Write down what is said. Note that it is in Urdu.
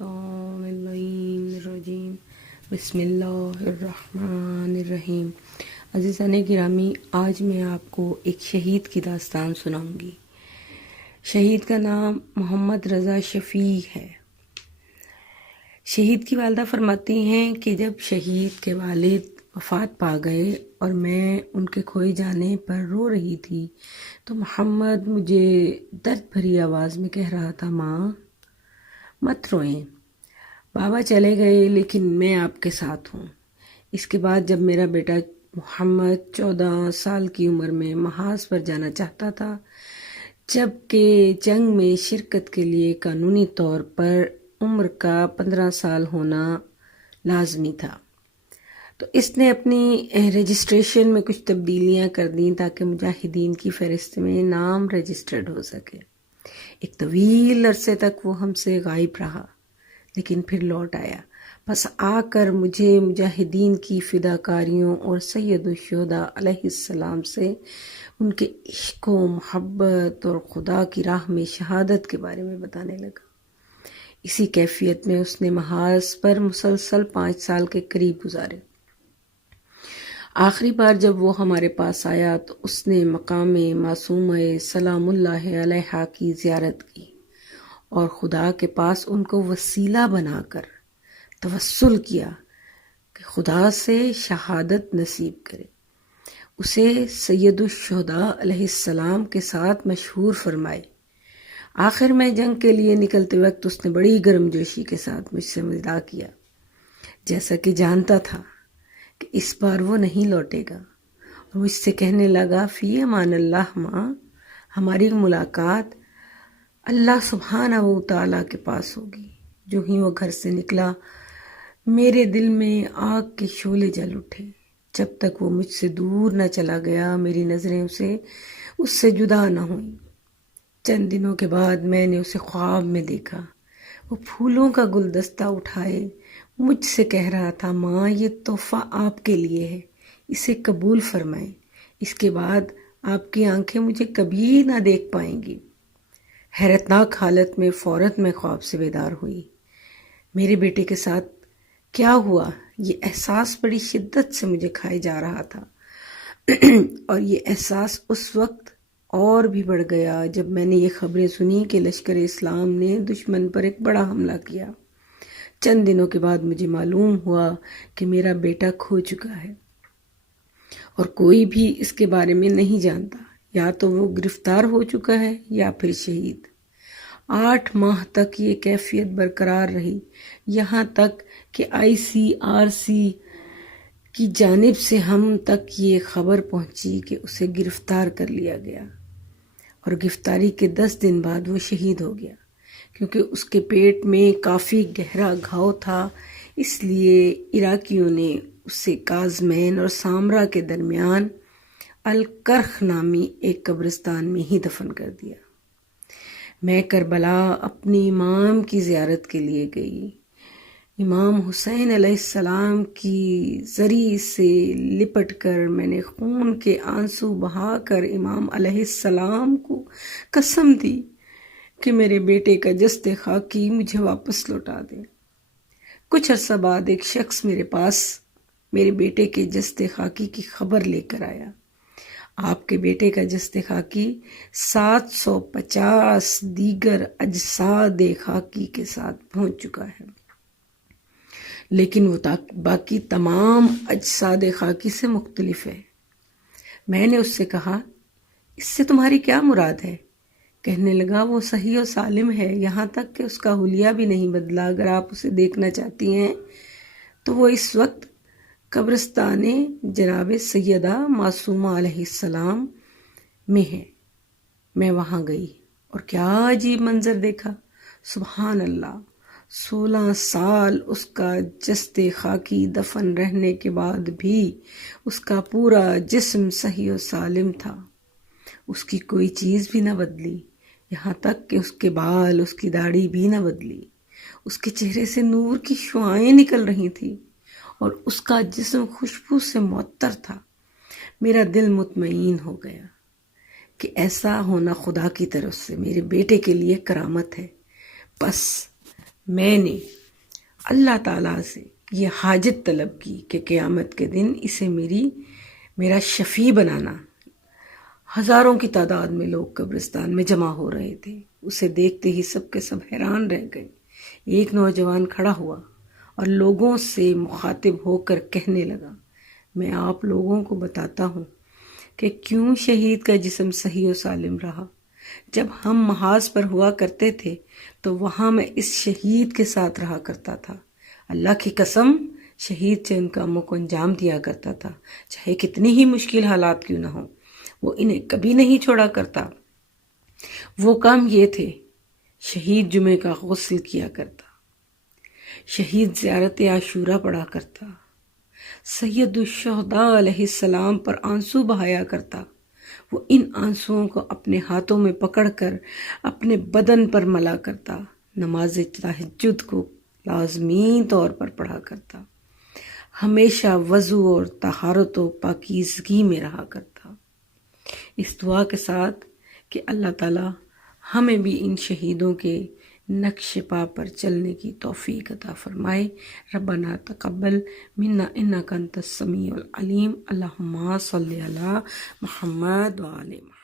الشیطان اللعین الرجیم بسم اللہ الرحمن الرحیم۔ عزیزان گرامی، آج میں آپ کو ایک شہید کی داستان سناؤں گی۔ شہید کا نام محمد رضا شفیع ہے۔ شہید کی والدہ فرماتی ہیں کہ جب شہید کے والد وفات پا گئے اور میں ان کے کھوئے جانے پر رو رہی تھی تو محمد مجھے درد بھری آواز میں کہہ رہا تھا، ماں مت روئیں، بابا چلے گئے لیکن میں آپ کے ساتھ ہوں۔ اس کے بعد جب میرا بیٹا محمد 14 سال کی عمر میں محاذ پر جانا چاہتا تھا، جبکہ جنگ میں شرکت کے لیے قانونی طور پر عمر کا 15 سال ہونا لازمی تھا، تو اس نے اپنی رجسٹریشن میں کچھ تبدیلیاں کر دیں تاکہ مجاہدین کی فہرست میں نام رجسٹرڈ ہو سکے۔ ایک طویل عرصے تک وہ ہم سے غائب رہا لیکن پھر لوٹ آیا۔ بس آ کر مجھے مجاہدین کی فداکاریوں اور سید الشہداء علیہ السلام سے ان کے عشق و محبت اور خدا کی راہ میں شہادت کے بارے میں بتانے لگا۔ اسی کیفیت میں اس نے محاذ پر مسلسل 5 سال کے قریب گزارے۔ آخری بار جب وہ ہمارے پاس آیا تو اس نے مقام معصومہ سلام اللہ علیہا کی زیارت کی اور خدا کے پاس ان کو وسیلہ بنا کر توسل کیا کہ خدا سے شہادت نصیب کرے، اسے سید الشہداء علیہ السلام کے ساتھ مشہور فرمائے۔ آخر میں جنگ کے لیے نکلتے وقت اس نے بڑی گرمجوشی کے ساتھ مجھ سے وداع کیا، جیسا کہ جانتا تھا کہ اس بار وہ نہیں لوٹے گا، اور مجھ سے کہنے لگا، فی امان اللہ ماں، ہماری ملاقات اللہ سبحانہ و تعالیٰ کے پاس ہوگی۔ جو ہی وہ گھر سے نکلا میرے دل میں آگ کے شعلے جل اٹھے۔ جب تک وہ مجھ سے دور نہ چلا گیا میری نظریں اس سے جدا نہ ہوئیں۔ چند دنوں کے بعد میں نے اسے خواب میں دیکھا، وہ پھولوں کا گلدستہ اٹھائے مجھ سے کہہ رہا تھا، ماں یہ تحفہ آپ کے لیے ہے، اسے قبول فرمائیں، اس کے بعد آپ کی آنکھیں مجھے کبھی نہ دیکھ پائیں گی۔ حیرتناک حالت میں فوراً میں خواب سے بیدار ہوئی۔ میرے بیٹے کے ساتھ کیا ہوا یہ احساس بڑی شدت سے مجھے کھائے جا رہا تھا، اور یہ احساس اس وقت اور بھی بڑھ گیا جب میں نے یہ خبریں سنی کہ لشکر اسلام نے دشمن پر ایک بڑا حملہ کیا۔ چند دنوں کے بعد مجھے معلوم ہوا کہ میرا بیٹا کھو چکا ہے اور کوئی بھی اس کے بارے میں نہیں جانتا، یا تو وہ گرفتار ہو چکا ہے یا پھر شہید۔ 8 ماہ تک یہ کیفیت برقرار رہی، یہاں تک کہ ICRC کی جانب سے ہم تک یہ خبر پہنچی کہ اسے گرفتار کر لیا گیا، اور گرفتاری کے 10 دن بعد وہ شہید ہو گیا۔ کیونکہ اس کے پیٹ میں کافی گہرا گھاؤ تھا، اس لیے عراقیوں نے اسے کاظمین اور سامرا کے درمیان الکرخ نامی ایک قبرستان میں ہی دفن کر دیا۔ میں کربلا اپنی امام کی زیارت کے لیے گئی۔ امام حسین علیہ السلام کی زری سے لپٹ کر میں نے خون کے آنسو بہا کر امام علیہ السلام کو قسم دی کہ میرے بیٹے کا جسد خاکی مجھے واپس لوٹا دے۔ کچھ عرصہ بعد ایک شخص میرے پاس میرے بیٹے کے جسد خاکی کی خبر لے کر آیا۔ آپ کے بیٹے کا جسد خاکی 750 دیگر اجساد خاکی کے ساتھ پہنچ چکا ہے، لیکن وہ باقی تمام اجساد خاکی سے مختلف ہے۔ میں نے اس سے کہا، اس سے تمہاری کیا مراد ہے؟ کہنے لگا، وہ صحیح و سالم ہے، یہاں تک کہ اس کا حلیہ بھی نہیں بدلا۔ اگر آپ اسے دیکھنا چاہتی ہیں تو وہ اس وقت قبرستان جناب سیدہ معصومہ علیہ السلام میں ہے۔ میں وہاں گئی اور کیا عجیب منظر دیکھا۔ سبحان اللہ، 16 سال اس کا جسد خاکی دفن رہنے کے بعد بھی اس کا پورا جسم صحیح و سالم تھا، اس کی کوئی چیز بھی نہ بدلی، یہاں تک کہ اس کے بال، اس کی داڑھی بھی نہ بدلی۔ اس کے چہرے سے نور کی شعاعیں نکل رہی تھیں اور اس کا جسم خوشبو سے معطر تھا۔ میرا دل مطمئن ہو گیا کہ ایسا ہونا خدا کی طرف سے میرے بیٹے کے لیے کرامت ہے۔ بس میں نے اللہ تعالیٰ سے یہ حاجت طلب کی کہ قیامت کے دن اسے میرا شفیع بنانا۔ ہزاروں کی تعداد میں لوگ قبرستان میں جمع ہو رہے تھے۔ اسے دیکھتے ہی سب کے سب حیران رہ گئے۔ ایک نوجوان کھڑا ہوا اور لوگوں سے مخاطب ہو کر کہنے لگا، میں آپ لوگوں کو بتاتا ہوں کہ کیوں شہید کا جسم صحیح و سالم رہا۔ جب ہم محاذ پر ہوا کرتے تھے تو وہاں میں اس شہید کے ساتھ رہا کرتا تھا۔ اللہ کی قسم، شہید سے ان کاموں کو انجام دیا کرتا تھا، چاہے کتنی ہی مشکل حالات کیوں نہ ہوں، وہ انہیں کبھی نہیں چھوڑا کرتا۔ وہ کام یہ تھے، شہید جمعے کا غسل کیا کرتا، شہید زیارت عاشورہ پڑھا کرتا، سید الشہداء علیہ السلام پر آنسو بہایا کرتا۔ وہ ان آنسوؤں کو اپنے ہاتھوں میں پکڑ کر اپنے بدن پر ملا کرتا، نماز تہجد کو لازمی طور پر پڑھا کرتا، ہمیشہ وضو اور طہارت و پاکیزگی میں رہا کرتا۔ اس دعا کے ساتھ کہ اللہ تعالی ہمیں بھی ان شہیدوں کے نقش پا پر چلنے کی توفیق عطا فرمائے۔ ربنا تقبل منا انک انت السمیع العلیم، اللہم صلی علی محمد وآل محمد۔